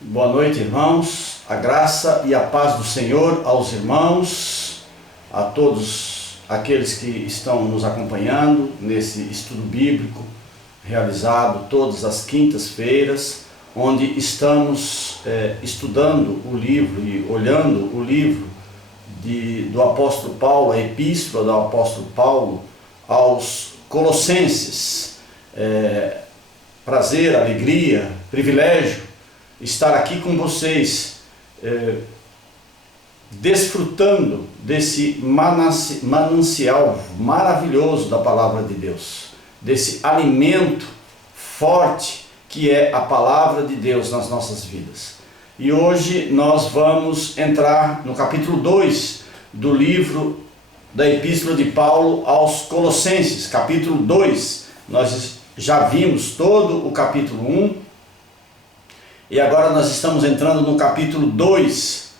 Boa noite, irmãos. A graça e a paz do Senhor aos irmãos, a todos aqueles que estão nos acompanhando nesse estudo bíblico realizado todas as quintas-feiras, onde estamos estudando o livro e olhando o livro do apóstolo Paulo, a epístola do apóstolo Paulo aos Colossenses. Prazer, alegria, privilégio estar aqui com vocês, desfrutando desse manancial maravilhoso da palavra de Deus, desse alimento forte que é a palavra de Deus nas nossas vidas. E hoje nós vamos entrar no capítulo 2 do livro da epístola de Paulo aos Colossenses, capítulo 2. Nós já vimos todo o capítulo 1, e agora nós estamos entrando no capítulo 2.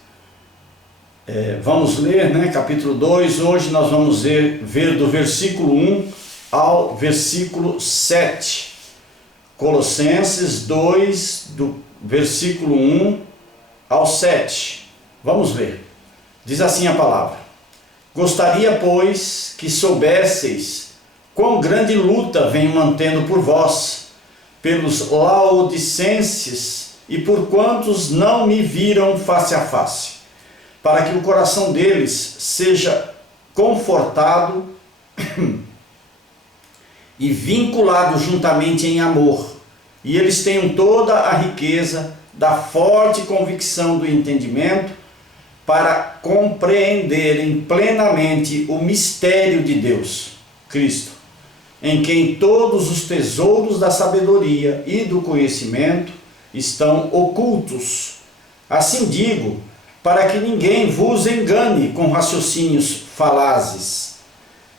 Vamos ler, capítulo 2. Hoje nós vamos ver do versículo 1 ao versículo 7. Colossenses 2, do versículo 1 ao 7. Vamos ler. Diz assim a palavra: Gostaria, pois, que soubesseis quão grande luta venho mantendo por vós, pelos laodicenses e por quantos não me viram face a face, para que o coração deles seja confortado e vinculado juntamente em amor, e eles tenham toda a riqueza da forte convicção do entendimento, para compreenderem plenamente o mistério de Deus, Cristo, em quem todos os tesouros da sabedoria e do conhecimento estão ocultos. Assim digo, para que ninguém vos engane com raciocínios falazes.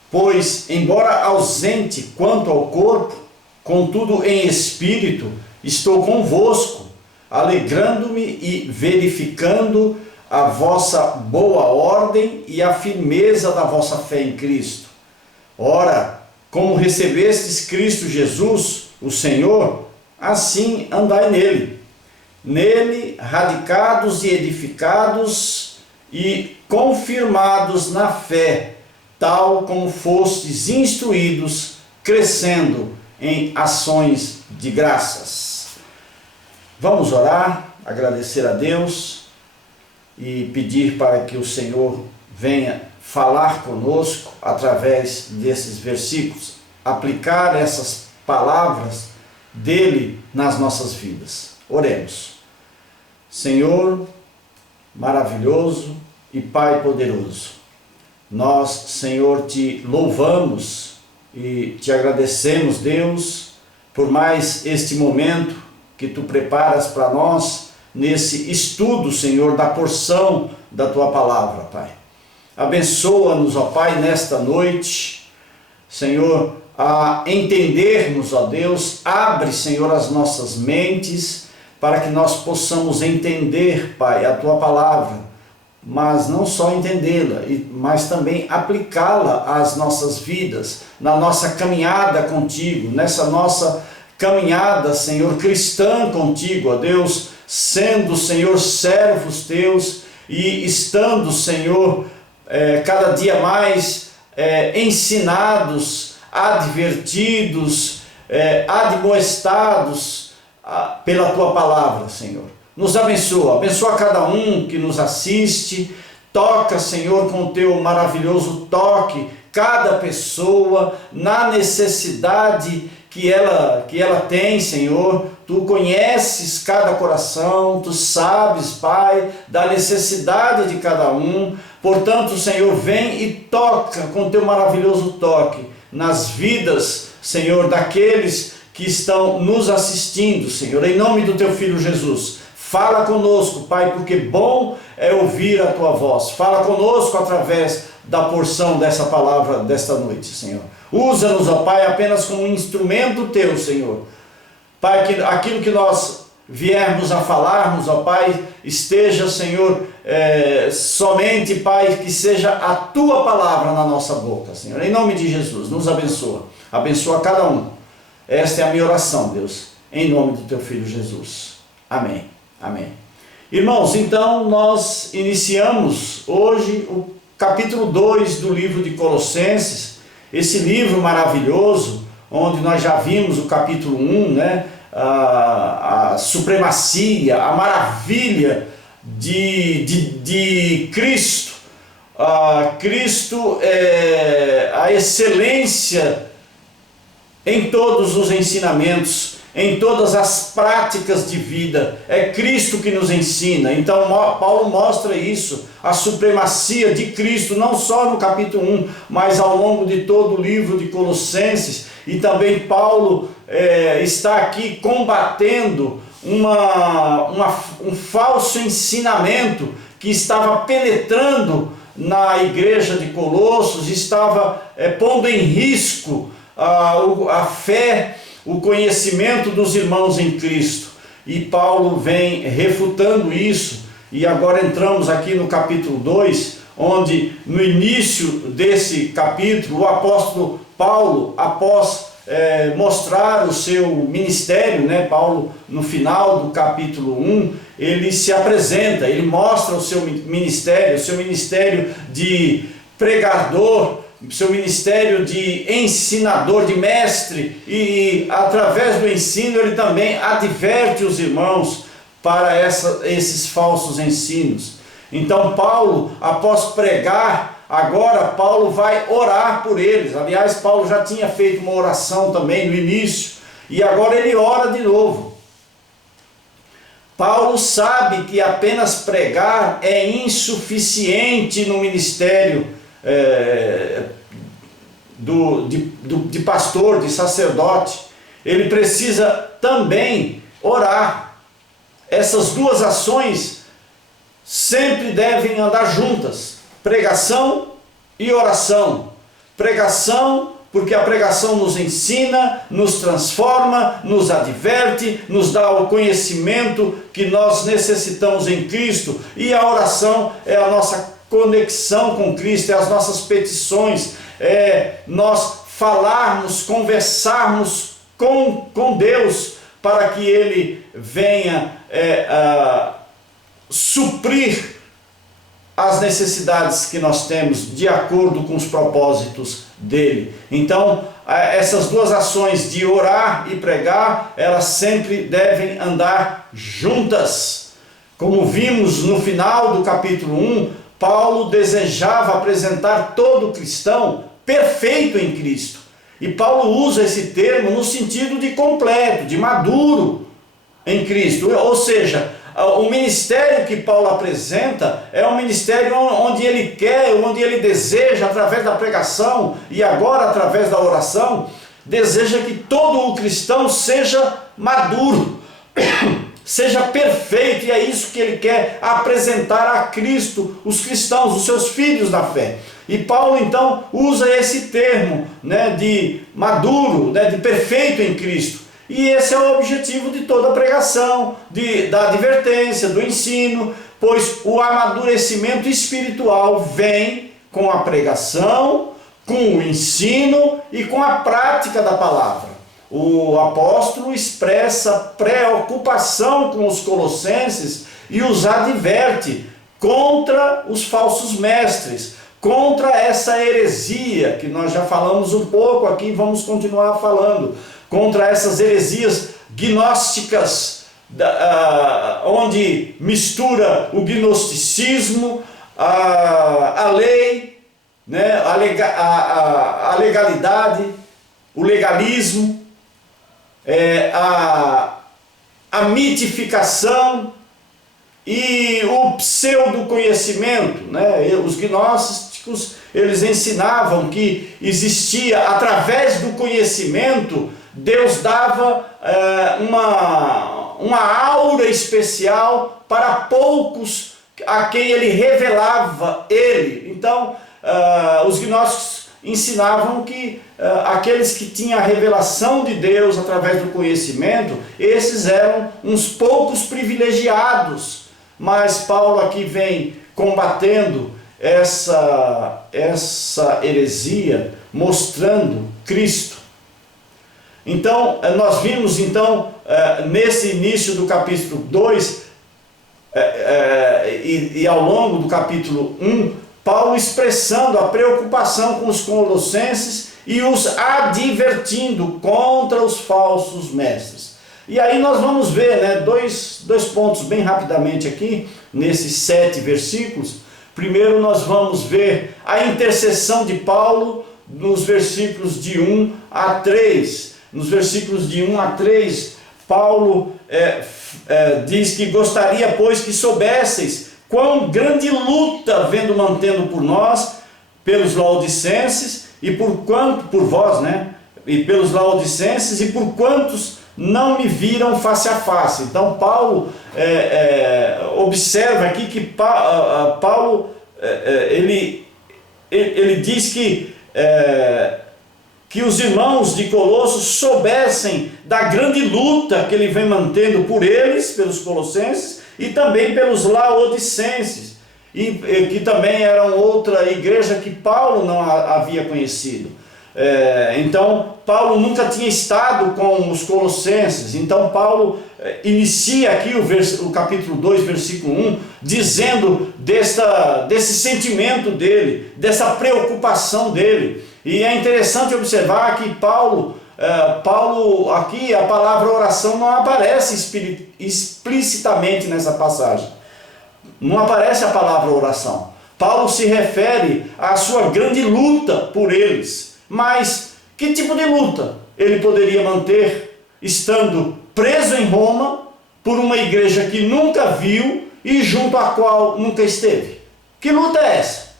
Pois, embora ausente quanto ao corpo, contudo em espírito, estou convosco, alegrando-me e verificando a vossa boa ordem e a firmeza da vossa fé em Cristo. Ora, como recebestes Cristo Jesus, o Senhor, assim andai nele radicados e edificados e confirmados na fé, tal como fostes instruídos, crescendo em ações de graças. Vamos orar, agradecer a Deus e pedir para que o Senhor venha falar conosco através desses versículos, aplicar essas palavras dele nas nossas vidas. Oremos. Senhor maravilhoso e Pai poderoso, nós, Senhor, te louvamos e te agradecemos, Deus, por mais este momento que tu preparas para nós nesse estudo, Senhor, da porção da tua palavra, Pai. Abençoa-nos, ó Pai, nesta noite, Senhor, a entendermos, ó Deus. Abre, Senhor, as nossas mentes para que nós possamos entender, Pai, a tua palavra, mas não só entendê-la, mas também aplicá-la às nossas vidas, na nossa caminhada contigo, nessa nossa caminhada, Senhor, cristã contigo, ó Deus, sendo, Senhor, servos teus e estando, Senhor, cada dia mais ensinados, advertidos, admoestados pela tua palavra, Senhor. Nos abençoa cada um que nos assiste, toca, Senhor, com o teu maravilhoso toque, cada pessoa na necessidade que ela tem, Senhor. Tu conheces cada coração, tu sabes, Pai, da necessidade de cada um. Portanto, Senhor, vem e toca com o teu maravilhoso toque nas vidas, Senhor, daqueles que estão nos assistindo, Senhor, em nome do teu Filho Jesus. Fala conosco, Pai, porque bom é ouvir a tua voz. Fala conosco através da porção dessa palavra desta noite, Senhor. Usa-nos, ó Pai, apenas como um instrumento teu, Senhor. Pai, que aquilo que nós viermos a falarmos, ó Pai, esteja, Senhor, somente, Pai, que seja a tua palavra na nossa boca, Senhor. Em nome de Jesus, nos abençoa. Abençoa cada um. Esta é a minha oração, Deus, em nome do teu Filho Jesus. Amém Amém. Irmãos, então nós iniciamos hoje o capítulo 2 do livro de Colossenses, esse livro maravilhoso, onde nós já vimos o capítulo 1, né? A supremacia, a maravilha de Cristo. Cristo é a excelência em todos os ensinamentos, em todas as práticas de vida. É Cristo que nos ensina. Então Paulo mostra isso, a supremacia de Cristo, não só no capítulo 1, mas ao longo de todo o livro de Colossenses. E também Paulo está aqui combatendo um falso ensinamento que estava penetrando na igreja de Colossos, estava pondo em risco a fé, o conhecimento dos irmãos em Cristo. E Paulo vem refutando isso, e agora entramos aqui no capítulo 2, onde no início desse capítulo, o apóstolo Paulo, após mostrar o seu ministério, né? Paulo, no final do capítulo 1, ele se apresenta, ele mostra o seu ministério de pregador, seu ministério de ensinador, de mestre, e através do ensino ele também adverte os irmãos para esses falsos ensinos. Então Paulo, após pregar, agora Paulo vai orar por eles. Aliás, Paulo já tinha feito uma oração também no início, e agora ele ora de novo. Paulo sabe que apenas pregar é insuficiente no ministério de pastor, de sacerdote. Ele precisa também orar. Essas duas ações sempre devem andar juntas: pregação e oração. Pregação, porque a pregação nos ensina, nos transforma, nos adverte, nos dá o conhecimento que nós necessitamos em Cristo. E a oração é a nossa conexão com Cristo, é as nossas petições, é nós falarmos, conversarmos com Deus, para que Ele venha suprir as necessidades que nós temos de acordo com os propósitos dele. Então, essas duas ações de orar e pregar, elas sempre devem andar juntas. Como vimos no final do capítulo 1, Paulo desejava apresentar todo cristão perfeito em Cristo. E Paulo usa esse termo no sentido de completo, de maduro em Cristo. Ou seja, o ministério que Paulo apresenta é um ministério onde ele quer, onde ele deseja, através da pregação e agora através da oração, deseja que todo o cristão seja maduro, seja perfeito, e é isso que ele quer apresentar a Cristo, os cristãos, os seus filhos da fé. E Paulo então usa esse termo, né, de maduro, né, de perfeito em Cristo. E esse é o objetivo de toda a pregação, da advertência, do ensino, pois o amadurecimento espiritual vem com a pregação, com o ensino e com a prática da palavra. O apóstolo expressa preocupação com os colossenses e os adverte contra os falsos mestres, contra essa heresia, que nós já falamos um pouco aqui e vamos continuar falando, contra essas heresias gnósticas, onde mistura o gnosticismo, a lei, né, a legalidade, o legalismo, a mitificação e o pseudo-conhecimento, né? Os gnósticos, eles ensinavam que existia, através do conhecimento, Deus dava uma aura especial para poucos a quem ele revelava ele. Então, os gnósticos ensinavam que aqueles que tinham a revelação de Deus através do conhecimento, esses eram uns poucos privilegiados. Mas Paulo aqui vem combatendo essa heresia, mostrando Cristo. Então, nós vimos nesse início do capítulo 2, e ao longo do capítulo 1, Paulo expressando a preocupação com os colossenses e os advertindo contra os falsos mestres. E aí nós vamos ver, né, dois pontos bem rapidamente aqui, nesses 7 versículos. Primeiro nós vamos ver a intercessão de Paulo nos versículos de 1 a 3. Nos versículos de 1 a 3, Paulo diz que gostaria, pois, que soubesseis quão grande luta vendo mantendo por nós, pelos laodicenses, e por vós, né? E pelos laodicenses, e por quantos não me viram face a face. Então Paulo observa aqui que Paulo ele diz que os irmãos de Colossos soubessem da grande luta que ele vem mantendo por eles, pelos colossenses, e também pelos laodicenses, e que também eram outra igreja que Paulo não havia conhecido. Então Paulo nunca tinha estado com os colossenses. Então Paulo inicia aqui o capítulo 2, versículo 1, dizendo desse sentimento dele, dessa preocupação dele. E é interessante observar que Paulo aqui, a palavra oração não aparece explicitamente nessa passagem. Não aparece a palavra oração. Paulo se refere à sua grande luta por eles. Mas que tipo de luta ele poderia manter estando preso em Roma por uma igreja que nunca viu e junto à qual nunca esteve? Que luta é essa?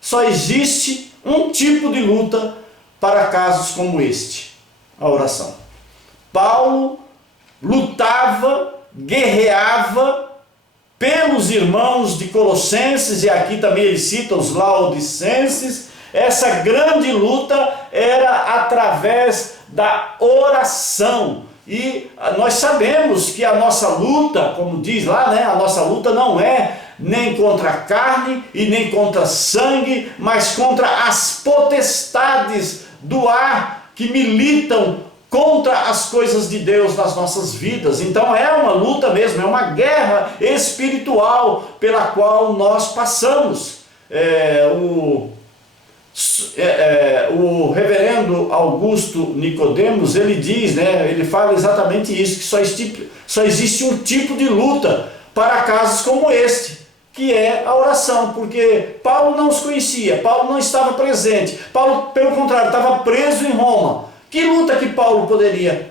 Só existe um tipo de luta para casos como este: a oração. Paulo lutava, guerreava pelos irmãos de Colossenses, e aqui também ele cita os laodicenses. Essa grande luta era através da oração. E nós sabemos que a nossa luta, como diz lá, né, a nossa luta não é nem contra a carne e nem contra sangue, mas contra as potestades do ar que militam contra as coisas de Deus nas nossas vidas. Então é uma luta mesmo, é uma guerra espiritual pela qual nós passamos. O reverendo Augusto Nicodemos, ele diz, né, ele fala exatamente isso, que só existe um tipo de luta para casos como este, que é a oração, porque Paulo não os conhecia, Paulo não estava presente, Paulo, pelo contrário, estava preso em Roma. Que luta que Paulo poderia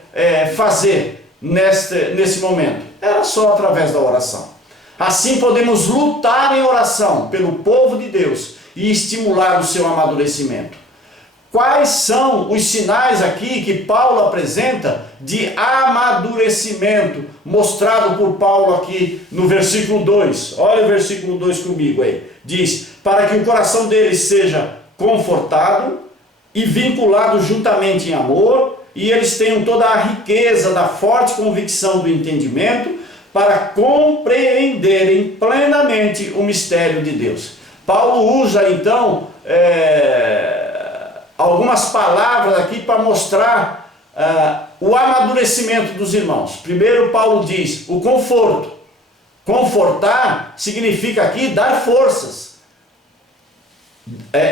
fazer nesse momento? Era só através da oração. Assim podemos lutar em oração pelo povo de Deus e estimular o seu amadurecimento. Quais são os sinais aqui que Paulo apresenta de amadurecimento, mostrado por Paulo aqui no versículo 2? Olha o versículo 2 comigo aí. Diz: para que o coração deles seja confortado e vinculado juntamente em amor, e eles tenham toda a riqueza da forte convicção do entendimento, para compreenderem plenamente o mistério de Deus. Paulo usa então algumas palavras aqui para mostrar o amadurecimento dos irmãos. Primeiro Paulo diz o conforto. Confortar significa aqui dar forças,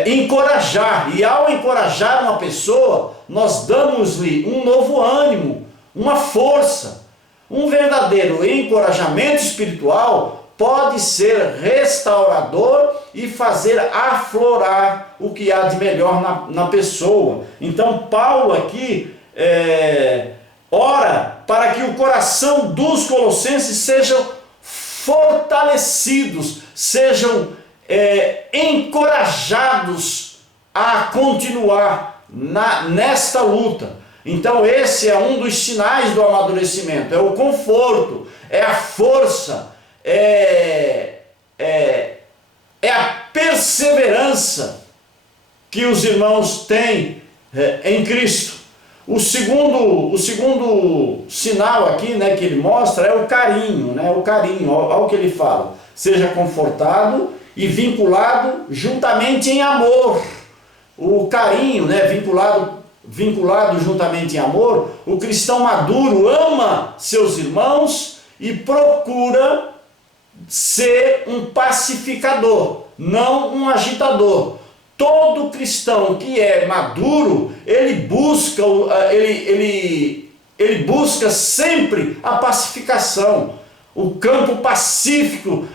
encorajar. E ao encorajar uma pessoa, nós damos-lhe um novo ânimo, uma força. Um verdadeiro encorajamento espiritual pode ser restaurador e fazer aflorar o que há de melhor na pessoa. Então Paulo aqui ora para que o coração dos colossenses sejam fortalecidos, sejam encorajados a continuar nesta luta. Então esse é um dos sinais do amadurecimento, é o conforto, é a força, é a perseverança que os irmãos têm em Cristo. O segundo sinal aqui, né, que ele mostra é o carinho, né, o carinho. Olha o que ele fala: seja confortado e vinculado juntamente em amor. O carinho, né, vinculado juntamente em amor. O cristão maduro ama seus irmãos e procura ser um pacificador, não um agitador. Todo cristão que é maduro, ele busca sempre a pacificação, o campo pacífico,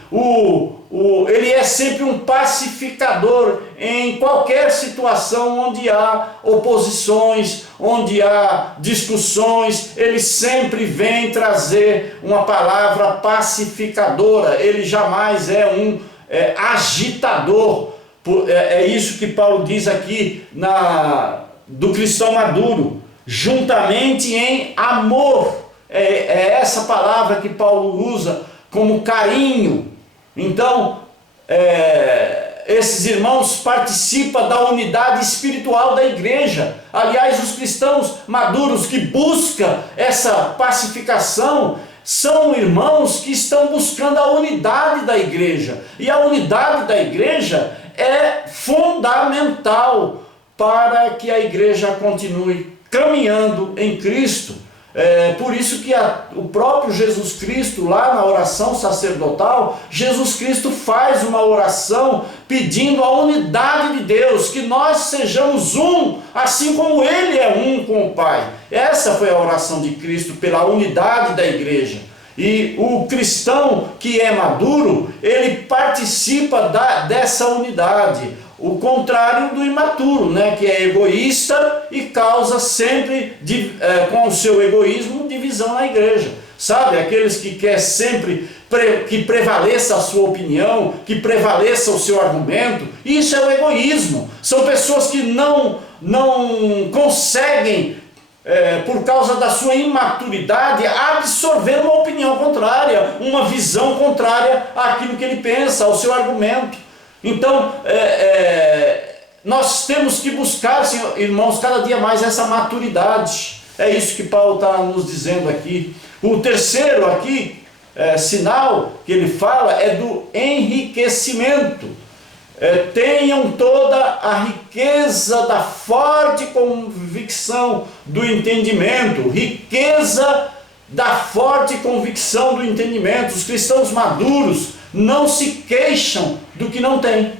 ele é sempre um pacificador em qualquer situação onde há oposições, onde há discussões. Ele sempre vem trazer uma palavra pacificadora, ele jamais é um agitador. É isso que Paulo diz aqui do cristão maduro, juntamente em amor. É essa palavra que Paulo usa como carinho. Então, esses irmãos participam da unidade espiritual da igreja. Aliás, os cristãos maduros que buscam essa pacificação são irmãos que estão buscando a unidade da igreja. E a unidade da igreja é fundamental para que a igreja continue caminhando em Cristo. Por isso que o próprio Jesus Cristo, lá na oração sacerdotal, Jesus Cristo faz uma oração pedindo a unidade de Deus, que nós sejamos um, assim como Ele é um com o Pai. Essa foi a oração de Cristo pela unidade da igreja. E o cristão que é maduro, ele participa dessa unidade. O contrário do imaturo, que é egoísta e causa sempre, com o seu egoísmo, divisão na igreja. Sabe, aqueles que querem sempre que prevaleça a sua opinião, que prevaleça o seu argumento, isso é o egoísmo. São pessoas que não conseguem, por causa da sua imaturidade, absorver uma opinião contrária, uma visão contrária àquilo que ele pensa, ao seu argumento. Então, nós temos que buscar, irmãos, cada dia mais essa maturidade. É isso que Paulo está nos dizendo aqui. O terceiro aqui, sinal que ele fala é do enriquecimento. Tenham toda a riqueza da forte convicção do entendimento. Riqueza da forte convicção do entendimento. Os cristãos maduros não se queixam do que não têm.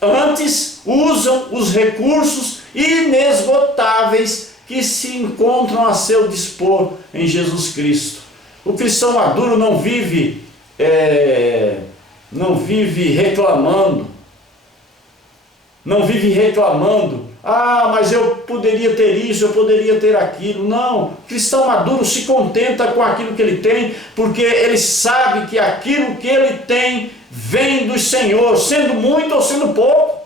Antes, usam os recursos inesgotáveis que se encontram a seu dispor em Jesus Cristo. O cristão maduro não vive reclamando. Não vive reclamando. Mas eu poderia ter isso, eu poderia ter aquilo. Não, o cristão maduro se contenta com aquilo que ele tem, porque ele sabe que aquilo que ele tem vem do Senhor, sendo muito ou sendo pouco.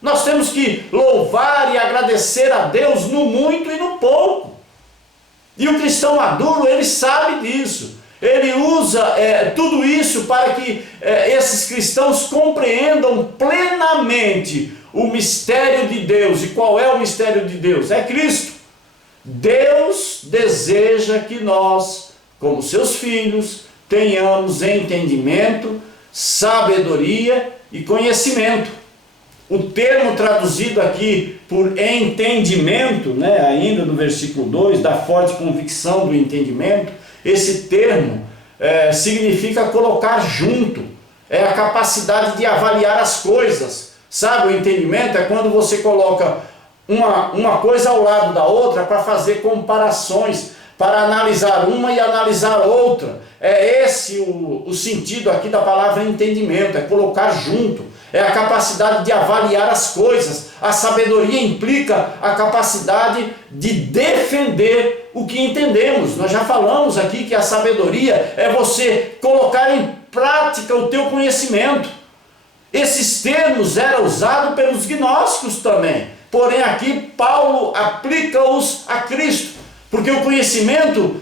Nós temos que louvar e agradecer a Deus no muito e no pouco. E o cristão maduro, ele sabe disso. Ele usa tudo isso para que esses cristãos compreendam plenamente o mistério de Deus. E qual é o mistério de Deus? É Cristo. Deus deseja que nós, como seus filhos, tenhamos entendimento, sabedoria e conhecimento. O termo traduzido aqui por entendimento, ainda no versículo 2, da forte convicção do entendimento, esse termo significa colocar junto, é a capacidade de avaliar as coisas. Sabe, o entendimento é quando você coloca uma coisa ao lado da outra para fazer comparações, para analisar uma e analisar outra. É esse o sentido aqui da palavra entendimento, é colocar junto, é a capacidade de avaliar as coisas. A sabedoria implica a capacidade de defender o que entendemos. Nós já falamos aqui que a sabedoria é você colocar em prática o teu conhecimento. Esses termos eram usados pelos gnósticos também, porém aqui Paulo aplica-os a Cristo, porque o conhecimento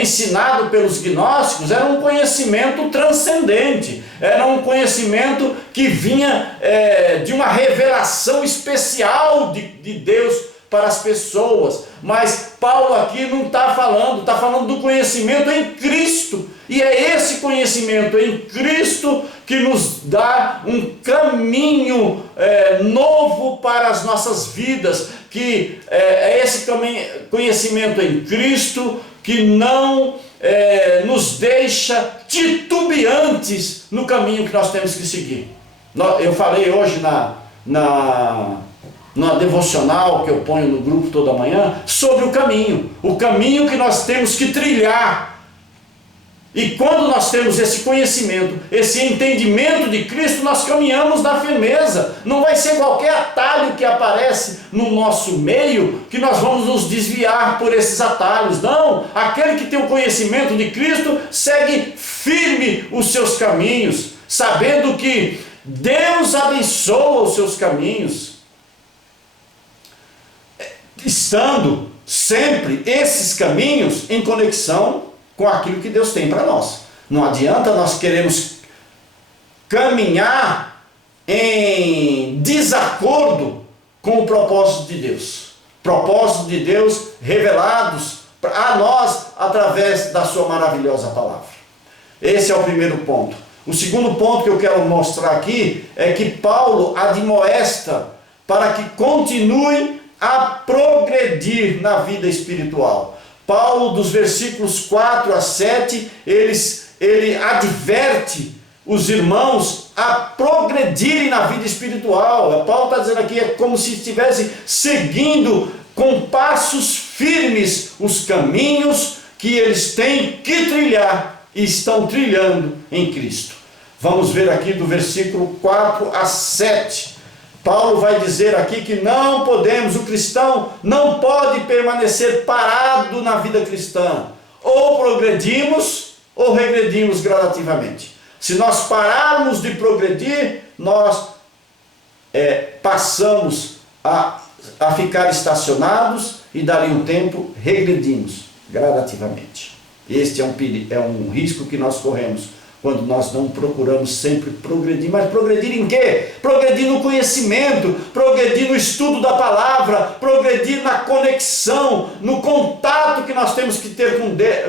ensinado pelos gnósticos era um conhecimento transcendente, era um conhecimento que vinha de uma revelação especial de Deus para as pessoas. Mas Paulo aqui não está falando do conhecimento em Cristo. E é esse conhecimento em Cristo que nos dá um caminho novo para as nossas vidas, que é esse conhecimento em Cristo que não nos deixa titubeantes no caminho que nós temos que seguir. Eu falei hoje na devocional que eu ponho no grupo toda manhã sobre o caminho que nós temos que trilhar. E quando nós temos esse conhecimento, esse entendimento de Cristo, nós caminhamos na firmeza. Não vai ser qualquer atalho que aparece no nosso meio que nós vamos nos desviar por esses atalhos. Não, aquele que tem o conhecimento de Cristo segue firme os seus caminhos, sabendo que Deus abençoa os seus caminhos, estando sempre esses caminhos em conexão com aquilo que Deus tem para nós. Não adianta nós queremos caminhar em desacordo com o propósito de Deus. Propósito de Deus revelados a nós através da sua maravilhosa palavra. Esse é o primeiro ponto. O segundo ponto que eu quero mostrar aqui é que Paulo admoesta para que continue a progredir na vida espiritual. Paulo, dos versículos 4 a 7, ele adverte os irmãos a progredirem na vida espiritual. Paulo está dizendo aqui, é como se estivesse seguindo com passos firmes os caminhos que eles têm que trilhar e estão trilhando em Cristo. Vamos ver aqui do versículo 4 a 7. Paulo vai dizer aqui que não podemos, o cristão não pode permanecer parado na vida cristã. Ou progredimos, ou regredimos gradativamente. Se nós pararmos de progredir, nós passamos a ficar estacionados e dali um tempo regredimos gradativamente. Este é um risco que nós corremos quando nós não procuramos sempre progredir. Mas progredir em quê? Progredir no conhecimento, progredir no estudo da palavra, progredir na conexão, no contato que nós temos que ter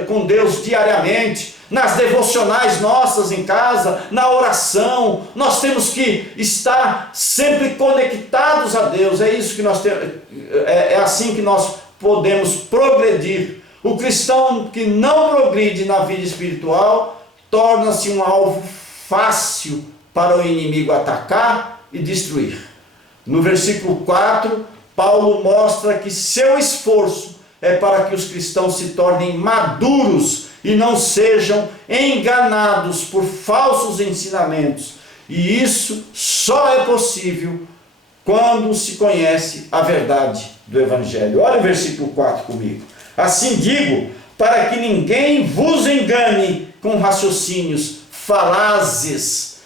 com Deus diariamente, nas devocionais nossas em casa, na oração. Nós temos que estar sempre conectados a Deus. É isso que nós temos, é assim que nós podemos progredir. O cristão que não progride na vida espiritual torna-se um alvo fácil para o inimigo atacar e destruir. No versículo 4, Paulo mostra que seu esforço é para que os cristãos se tornem maduros e não sejam enganados por falsos ensinamentos. E isso só é possível quando se conhece a verdade do Evangelho. Olha o versículo 4 comigo. Assim digo, para que ninguém vos engane com raciocínios falazes.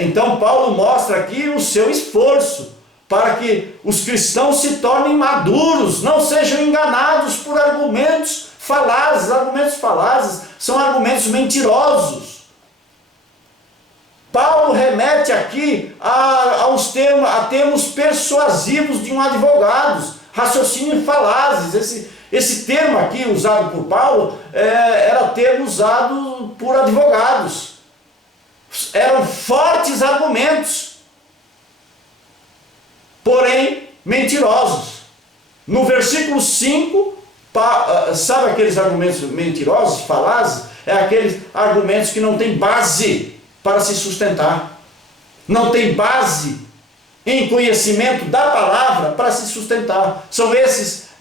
Então Paulo mostra aqui o seu esforço para que os cristãos se tornem maduros, não sejam enganados por argumentos falazes. Argumentos falazes são argumentos mentirosos. Paulo remete aqui a termos persuasivos de um advogado, raciocínios falazes. Esse termo aqui usado por Paulo era termo usado por advogados. Eram fortes argumentos, porém mentirosos. No versículo 5, sabe aqueles argumentos mentirosos, falazes? É aqueles argumentos que não têm base para se sustentar. Não tem base em conhecimento da palavra para se sustentar. São esses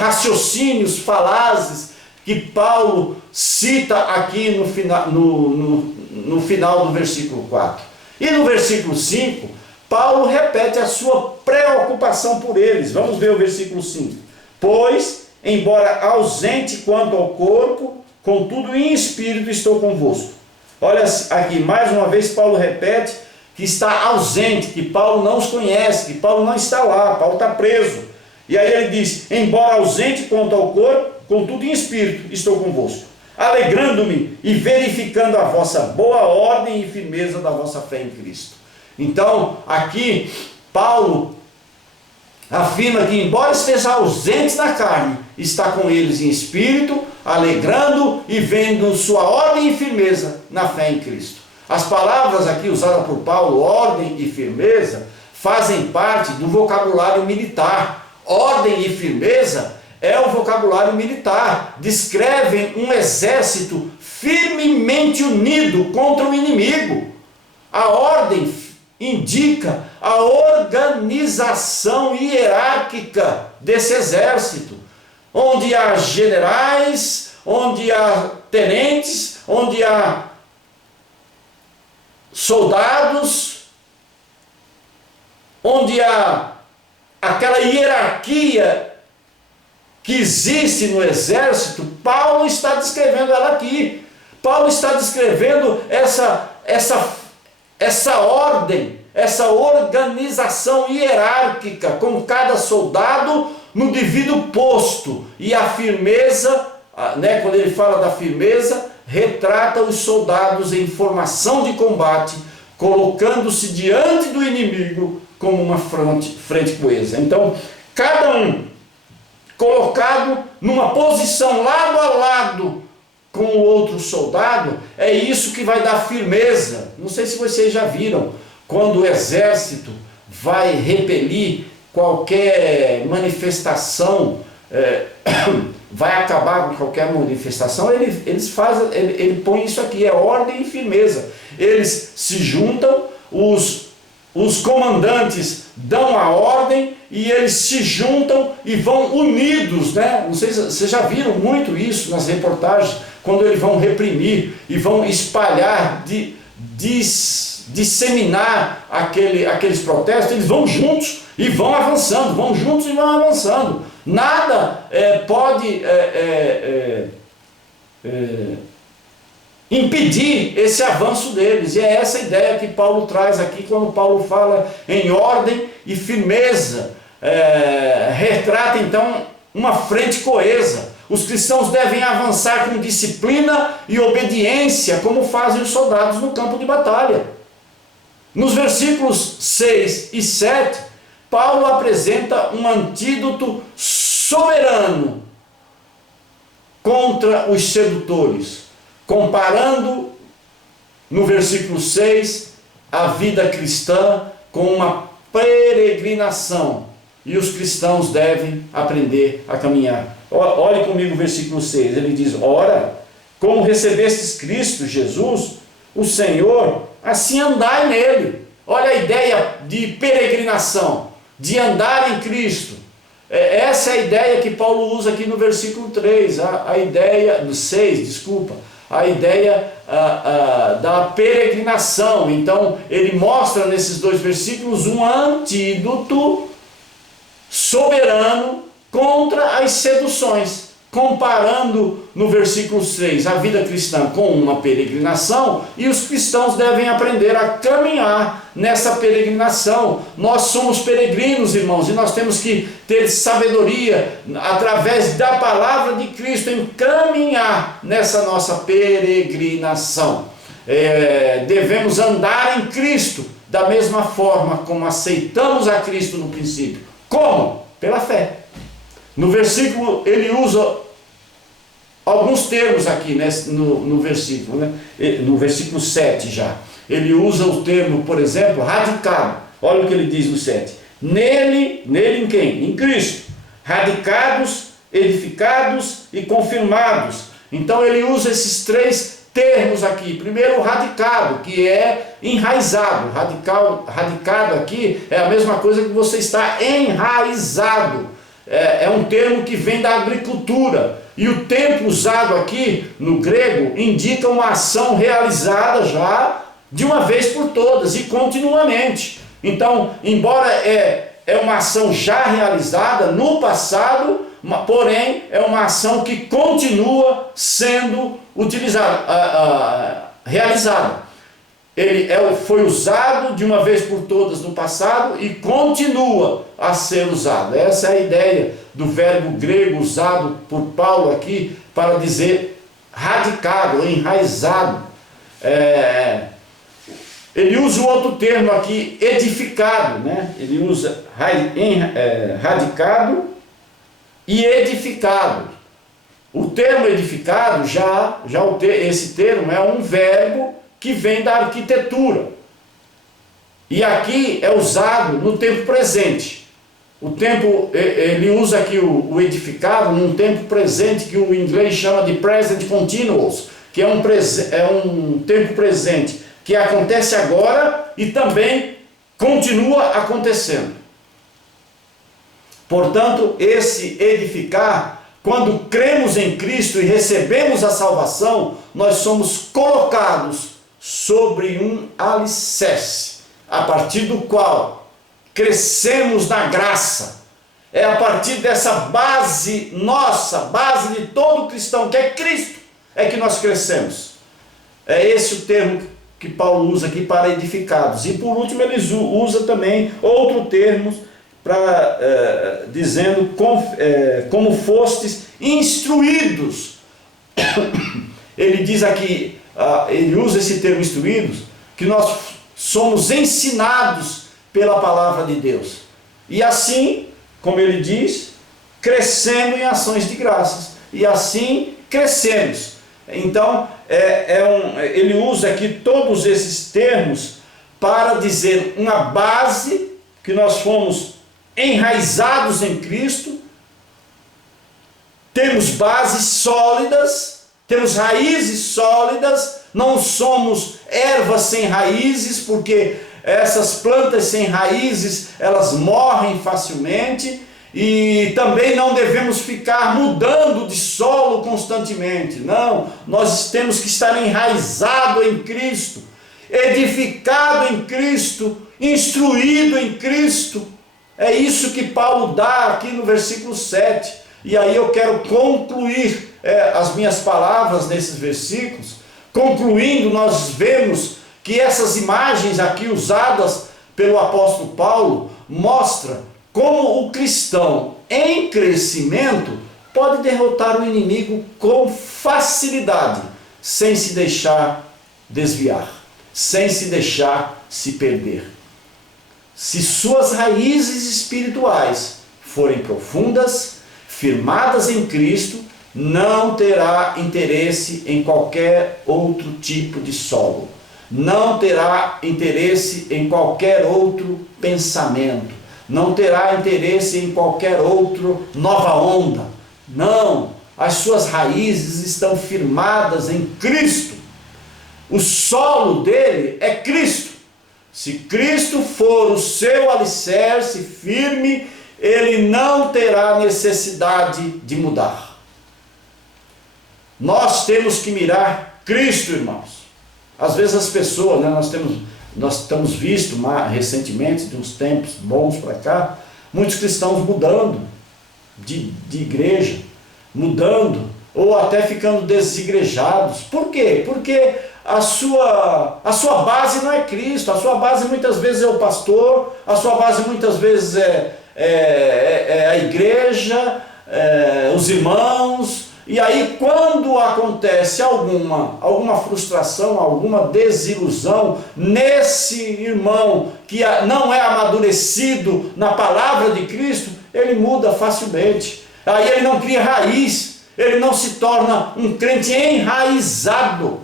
raciocínios falazes que Paulo cita aqui no final do versículo 4. E no versículo 5, Paulo repete a sua preocupação por eles. Vamos ver o versículo 5. Pois, embora ausente quanto ao corpo, contudo em espírito estou convosco. Olha aqui, mais uma vez Paulo repete que está ausente, que Paulo não os conhece, que Paulo não está lá, Paulo está preso. E aí ele diz, embora ausente quanto ao corpo, contudo em espírito estou convosco, alegrando-me e verificando a vossa boa ordem e firmeza da vossa fé em Cristo. Então, aqui, Paulo afirma que, embora esteja ausente na carne, está com eles em espírito, alegrando e vendo sua ordem e firmeza na fé em Cristo. As palavras aqui usadas por Paulo, ordem e firmeza, fazem parte do vocabulário militar. Ordem e firmeza é o vocabulário militar. Descrevem um exército firmemente unido contra o inimigo. A ordem indica a organização hierárquica desse exército, onde há generais, onde há tenentes, onde há soldados, onde há aquela hierarquia que existe no exército. Paulo está descrevendo ela aqui. Paulo está descrevendo essa ordem, essa organização hierárquica, com cada soldado no devido posto. E a firmeza, quando ele fala da firmeza, retrata os soldados em formação de combate, colocando-se diante do inimigo como uma frente coesa. Então, cada um colocado numa posição lado a lado com o outro soldado, é isso que vai dar firmeza. Não sei se vocês já viram, quando o exército vai repelir qualquer manifestação, vai acabar com qualquer manifestação, ele põe isso aqui, é ordem e firmeza. Eles se juntam, os comandantes dão a ordem e eles se juntam e vão unidos, né? Não sei se vocês já viram muito isso nas reportagens, quando eles vão reprimir e vão espalhar, disseminar aqueles protestos. Eles vão juntos e vão avançando, vão juntos e vão avançando. Nada pode impedir esse avanço deles. E é essa ideia que Paulo traz aqui quando Paulo fala em ordem e firmeza. Retrata então uma frente coesa. Os cristãos devem avançar com disciplina e obediência, como fazem os soldados no campo de batalha. Nos versículos 6 e 7, Paulo apresenta um antídoto soberano contra os sedutores, comparando no versículo 6 a vida cristã com uma peregrinação, e os cristãos devem aprender a caminhar. Olhe comigo o versículo 6, ele diz: ora, como recebestes Cristo Jesus, o Senhor, assim andai nele. Olha a ideia de peregrinação, de andar em Cristo. Essa é a ideia que Paulo usa aqui no versículo 3, a ideia do 6, desculpa, a ideia da peregrinação. Então ele mostra nesses dois versículos um antídoto soberano contra as seduções, comparando no versículo 6 a vida cristã com uma peregrinação, e os cristãos devem aprender a caminhar nessa peregrinação. Nós somos peregrinos, irmãos, e nós temos que ter sabedoria através da palavra de Cristo em caminhar nessa nossa peregrinação. Devemos andar em Cristo da mesma forma como aceitamos a Cristo no princípio. Como? Pela fé. No versículo ele usa alguns termos aqui, né, no versículo, né? No versículo 7 já. Ele usa o termo, por exemplo, radicado. Olha o que ele diz no 7. Nele em quem? Em Cristo. Radicados, edificados e confirmados. Então ele usa esses três termos aqui. Primeiro, o radicado, que é enraizado. Radicado aqui é a mesma coisa que você está enraizado. É um termo que vem da agricultura. E o tempo usado aqui no grego indica uma ação realizada já de uma vez por todas e continuamente. Então, embora é uma ação já realizada no passado, porém é uma ação que continua sendo utilizada, realizada. Ele foi usado de uma vez por todas no passado e continua a ser usado. Essa é a ideia do verbo grego usado por Paulo aqui para dizer radicado, enraizado. Ele usa o outro termo aqui, edificado, né? Ele usa radicado e edificado. O termo edificado, esse termo é um verbo que vem da arquitetura. E aqui é usado no tempo presente. O tempo, ele usa aqui o edificado num tempo presente que o inglês chama de present continuous, que é um tempo presente que acontece agora e também continua acontecendo. Portanto, esse edificar, quando cremos em Cristo e recebemos a salvação, nós somos colocados sobre um alicerce, a partir do qual crescemos na graça. É a partir dessa base nossa, base de todo cristão, que é Cristo, é que nós crescemos. É esse o termo que Paulo usa aqui para edificados. E por último ele usa também outro termo dizendo como fostes instruídos. Ele diz aqui, ele usa esse termo instruídos, que nós somos ensinados pela palavra de Deus. E assim, como ele diz, crescendo em ações de graças. E assim crescemos. Então, ele usa aqui todos esses termos para dizer uma base que nós fomos enraizados em Cristo, temos bases sólidas, temos raízes sólidas, não somos ervas sem raízes, porque essas plantas sem raízes, elas morrem facilmente, e também não devemos ficar mudando de solo constantemente. Não, nós temos que estar enraizado em Cristo, edificado em Cristo, instruído em Cristo. É isso que Paulo dá aqui no versículo 7. E aí eu quero concluir as minhas palavras nesses versículos. Concluindo, nós vemos que essas imagens aqui usadas pelo apóstolo Paulo mostram como o cristão em crescimento pode derrotar o inimigo com facilidade, sem se deixar desviar, sem se deixar se perder. Se suas raízes espirituais forem profundas, firmadas em Cristo, não terá interesse em qualquer outro tipo de solo, não terá interesse em qualquer outro pensamento, não terá interesse em qualquer outra nova onda. Não, as suas raízes estão firmadas em Cristo. O solo dele é Cristo. Se Cristo for o seu alicerce firme, ele não terá necessidade de mudar. Nós temos que mirar Cristo, irmãos. Às vezes as pessoas, nós temos visto recentemente, de uns tempos bons para cá, muitos cristãos mudando de igreja, mudando, ou até ficando desigrejados. Por quê? Porque a sua base não é Cristo, a sua base muitas vezes é o pastor, a sua base muitas vezes é a igreja, os irmãos. E aí quando acontece alguma frustração, alguma desilusão nesse irmão que não é amadurecido na palavra de Cristo, ele muda facilmente. Aí ele não cria raiz, ele não se torna um crente enraizado.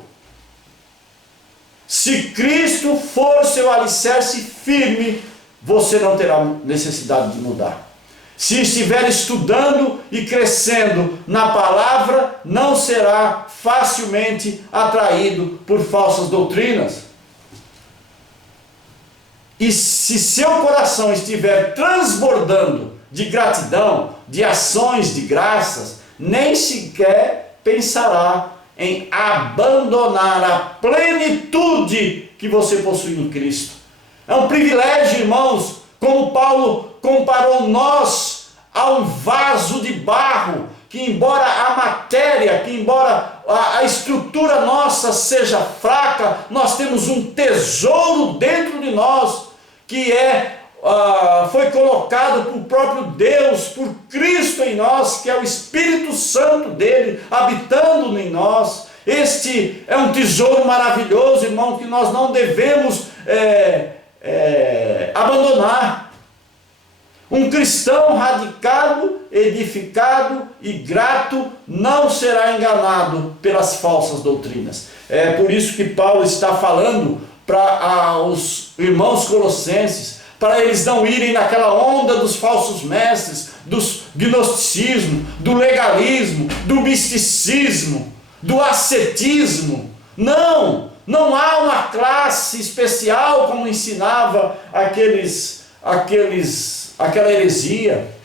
Se Cristo for seu alicerce firme, você não terá necessidade de mudar. Se estiver estudando e crescendo na palavra, não será facilmente atraído por falsas doutrinas. E se seu coração estiver transbordando de gratidão, de ações de graças, nem sequer pensará em abandonar a plenitude que você possui em Cristo. É um privilégio, irmãos, como Paulo comparou nós a um vaso de barro, que embora a matéria, que embora a estrutura nossa seja fraca, nós temos um tesouro dentro de nós, que foi colocado por próprio Deus, por Cristo em nós, que é o Espírito Santo dele, habitando em nós. Este é um tesouro maravilhoso, irmão, que nós não devemos abandonar. Um cristão radicado, edificado e grato não será enganado pelas falsas doutrinas. É por isso que Paulo está falando para os irmãos colossenses, para eles não irem naquela onda dos falsos mestres, do gnosticismo, do legalismo, do misticismo, do ascetismo. Não, não há uma classe especial como ensinava aquela heresia.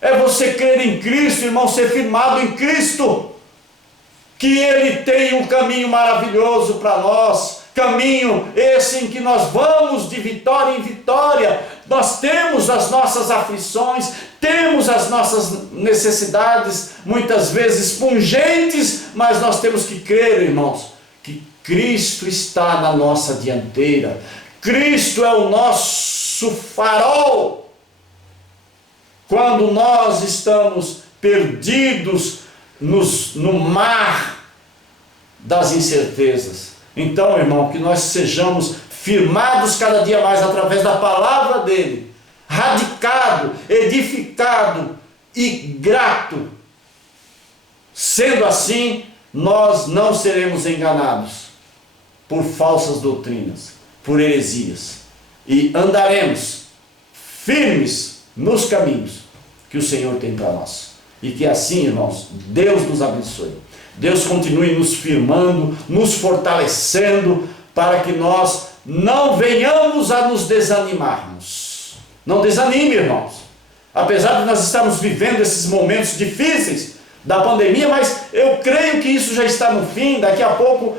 É você crer em Cristo, irmão, ser firmado em Cristo, que Ele tem um caminho maravilhoso para nós, caminho esse em que nós vamos de vitória em vitória. Nós temos as nossas aflições, temos as nossas necessidades, muitas vezes pungentes, mas nós temos que crer, irmãos, que Cristo está na nossa dianteira. Cristo é o nosso farol. Quando nós estamos perdidos no mar das incertezas, então, irmão, que nós sejamos firmados cada dia mais através da palavra dele, radicado, edificado e grato. Sendo assim, nós não seremos enganados por falsas doutrinas, por heresias, e andaremos firmes nos caminhos que o Senhor tem para nós. E que assim, irmãos, Deus nos abençoe. Deus continue nos firmando, nos fortalecendo, para que nós não venhamos a nos desanimarmos. Não desanime, irmãos. Apesar de nós estarmos vivendo esses momentos difíceis da pandemia, mas eu creio que isso já está no fim. Daqui a pouco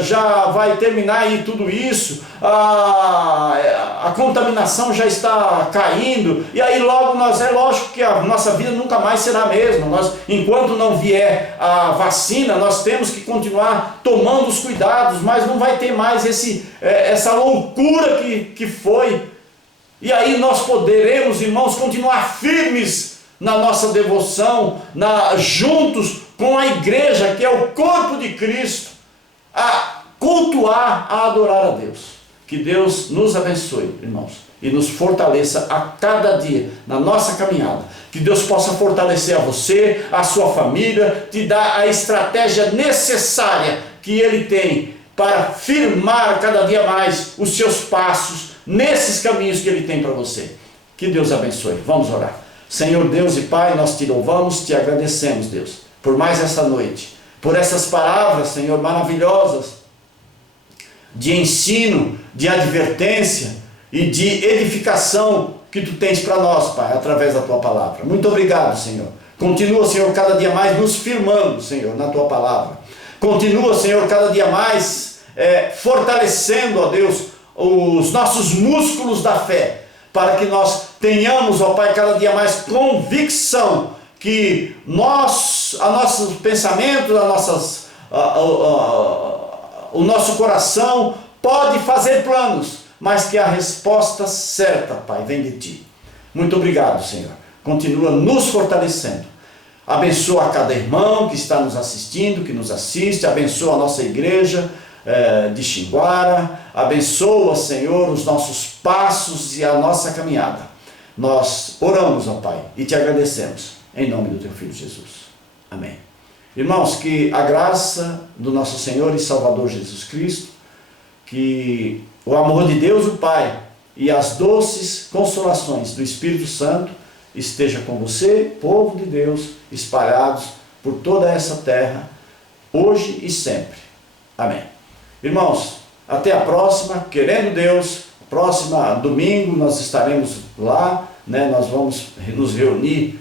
já vai terminar aí tudo isso, a contaminação já está caindo, e aí logo é lógico que a nossa vida nunca mais será a mesma. Enquanto não vier a vacina, nós temos que continuar tomando os cuidados, mas não vai ter mais essa loucura que foi. E aí nós poderemos, irmãos, continuar firmes na nossa devoção, juntos com a igreja, que é o corpo de Cristo, a cultuar, a adorar a Deus. Que Deus nos abençoe, irmãos, e nos fortaleça a cada dia na nossa caminhada. Que Deus possa fortalecer a você, a sua família, te dar a estratégia necessária que Ele tem para firmar cada dia mais os seus passos nesses caminhos que Ele tem para você. Que Deus abençoe. Vamos orar. Senhor Deus e Pai, nós te louvamos, te agradecemos, Deus, por mais essa noite, por essas palavras, Senhor, maravilhosas, de ensino, de advertência e de edificação que tu tens para nós, Pai, através da tua palavra. Muito obrigado, Senhor. Continua, Senhor, cada dia mais nos firmando, Senhor, na tua palavra. Continua, Senhor, cada dia mais fortalecendo, ó Deus, os nossos músculos da fé, para que nós tenhamos, ó Pai, cada dia mais convicção que o nosso pensamento, o nosso coração pode fazer planos, mas que a resposta certa, Pai, vem de Ti. Muito obrigado, Senhor. Continua nos fortalecendo. Abençoa cada irmão que está nos assistindo, que nos assiste. Abençoa a nossa igreja de Xinguara. Abençoa, Senhor, os nossos passos e a nossa caminhada. Nós oramos, ó Pai, e te agradecemos, em nome do Teu Filho Jesus. Amém. Irmãos, que a graça do nosso Senhor e Salvador Jesus Cristo, que o amor de Deus, o Pai, e as doces consolações do Espírito Santo esteja com você, povo de Deus, espalhados por toda essa terra, hoje e sempre. Amém. Irmãos, até a próxima, querendo Deus. Próxima domingo nós estaremos lá, né? Nós vamos nos reunir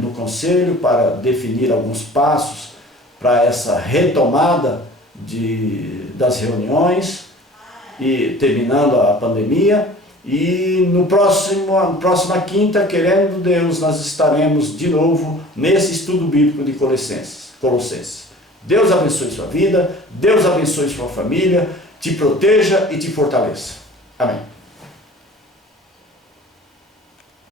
no conselho para definir alguns passos para essa retomada das reuniões e terminando a pandemia. E próxima quinta, querendo Deus, nós estaremos de novo nesse estudo bíblico de Colossenses. Deus abençoe sua vida, Deus abençoe sua família, te proteja e te fortaleça. Amém.